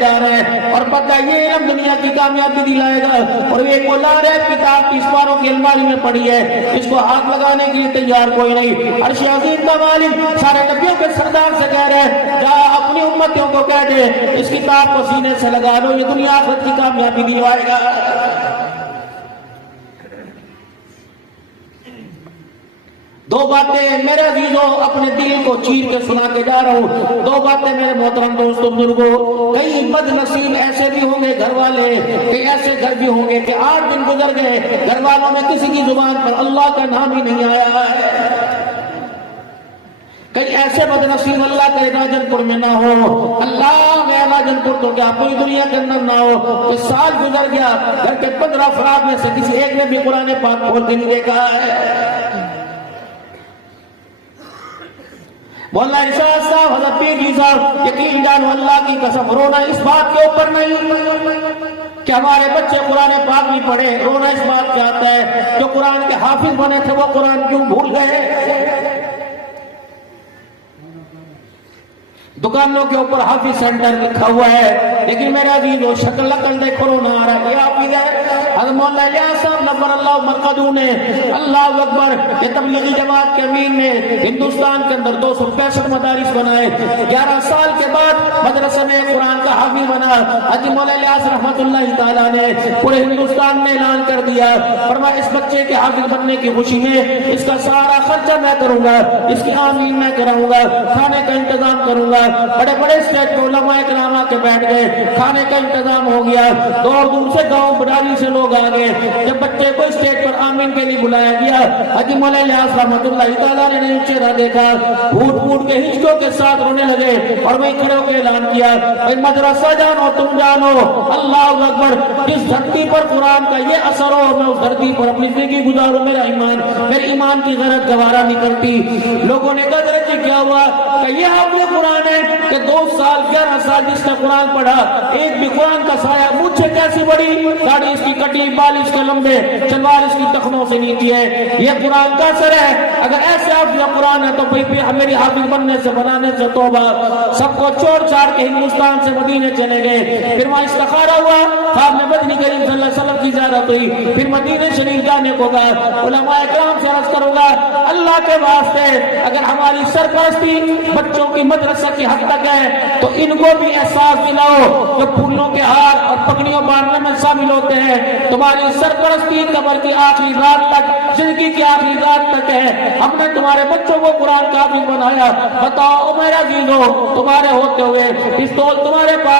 جا رہے ہیں، اور پتہ یہ علم دنیا کی کامیابی دلائے گا، اور یہ کولار ہے کتاب 30 پاروں کی الماری میں پڑی ہے، اس کو ہاتھ لگانے کے لیے تیار کوئی نہیں۔ عرش عظیم کا مالک سارے نبیوں کے سردار سے کہہ رہے ہیں، جا اپنی امتیوں کو کہہ دے اس کتاب کو سینے سے لگا لو، یہ دنیا آخرت کی کامیابی دلوائے گا۔ دو باتیں میرے عزیزوں اپنے دل کو چیر کے سنا کے جا رہا ہوں، دو باتیں میرے محترم دوستوں بزرگوں۔ کئی بد نصیب ایسے بھی ہوں گے گھر والے، کہ ایسے گھر بھی ہوں گے کہ 8 دن گزر گئے، گھر والوں میں کسی کی زبان پر اللہ کا نام ہی نہیں آیا ہے۔ کئی ایسے بد نصیب اللہ کے راجن پور میں نہ ہو، اللہ میں راجن پور تو کیا پوری دنیا کے اندر نہ ہو، کہ سال گزر گیا گھر کے 15 افراد میں سے کسی ایک نے بھی قرآن پاک کھول کے نہیں دیکھا ہے۔ مولانا ارشاد صاحب، حضرت پیر جی صاحب، یقین جانو اللہ کی قسم رونا اس بات کے اوپر نہیں کہ ہمارے بچے قرآن پاک نہیں پڑھے، رونا اس بات کا آتا ہے جو قرآن کے حافظ بنے تھے وہ قرآن کیوں بھول گئے۔ دکانوں کے اوپر حافظ سینٹر لکھا ہوا ہے، لیکن میرا عزیز وہ شکل لکل دیکھو رونا آ رہا ہے، یہ حافظ ہے۔ حضرت مولانا الیاس صاحب نور اللہ مرقدہ نے، اللہ اکبر، یہ تبلیغی جماعت کے امین نے ہندوستان کے اندر 265 مدارس بنائے، 11 سال کے بعد مدرسہ میں قرآن کا حافظ بنا۔ حضرت مولانا الیاس رحمت اللہ تعالیٰ نے پورے ہندوستان میں اعلان کر دیا، فرمایا اس بچے کے حافظ بننے کی خوشی میں اس کا سارا خرچہ میں کروں گا، اس کی آمین میں کراؤں گا، کھانے کا انتظام کروں گا۔ بڑے بڑے اسٹیج پہ علماء کرام آ کے بیٹھ گئے، کھانے کا انتظام ہو گیا، دور دور سے گاؤں بڑالی سے لوگ آ گئے۔ جب بچے کو اسٹیج پر آمین کے لیے بلایا گیا، حاجی مولانا الیاس رحمت اللہ تعالیٰ نے نہیں چہرہ دیکھا، پھوٹ پھوٹ کے ہچکوں کے ساتھ رونے لگے، اور وہی کھڑے ہو کے اعلان کیا، اے مدرسہ جانو تم جانو، اللہ اکبر، جس دھرتی پر قرآن کا یہ اثر ہو میں اس دھرتی پر اپنی زندگی گزاروں، میرے ایمان کی غیرت گوارا نہیں کرتی۔ لوگوں نے کہا درجی کیا ہوا؟ کہ یہ حافظ قرآن ہے کہ 2 سال 11 سال جس نے قرآن پڑھا، ایک بھی قرآن کا سایہ مجھ سے کیسی بڑی، داڑھی اس کی کٹی، بال اس کے لمبے، چلوار اس کی ٹخنوں سے نیچی ہے، یہ قرآن کا اثر ہے۔ اگر ایسے حافظ قرآن ہے تو میری حافظ بننے سے بنانے سے توبہ۔ سب کو چھوڑ چھاڑ کے ہندوستان سے مدینے چلے گئے، پھر وہاں استخارہ ہوا، خواب میں مدنی کریم صلی اللہ علیہ وسلم کی زیارت ہوئی، پھر مدینے شریف جانے کو کہا۔ علماء کرام سے عرض کروں گا اللہ کے واسطے اگر ہماری سرپرستی بچوں کی مدرسہ کی حد تک ہے تو ان کو بھی احساس دلاؤ جو پھولوں کے ہار اور پگڑیوں باندھنے میں شامل ہوتے ہیں، تمہاری سرپرستی قبر کی آخری رات تک، زندگی کی آخری رات تک ہے۔ ہم نے تمہارے بچوں کو قرآن کا حافظ بنایا، بتاؤ میرا عزیزو، تمہارے ہوتے ہوئے پستول تمہارے پاس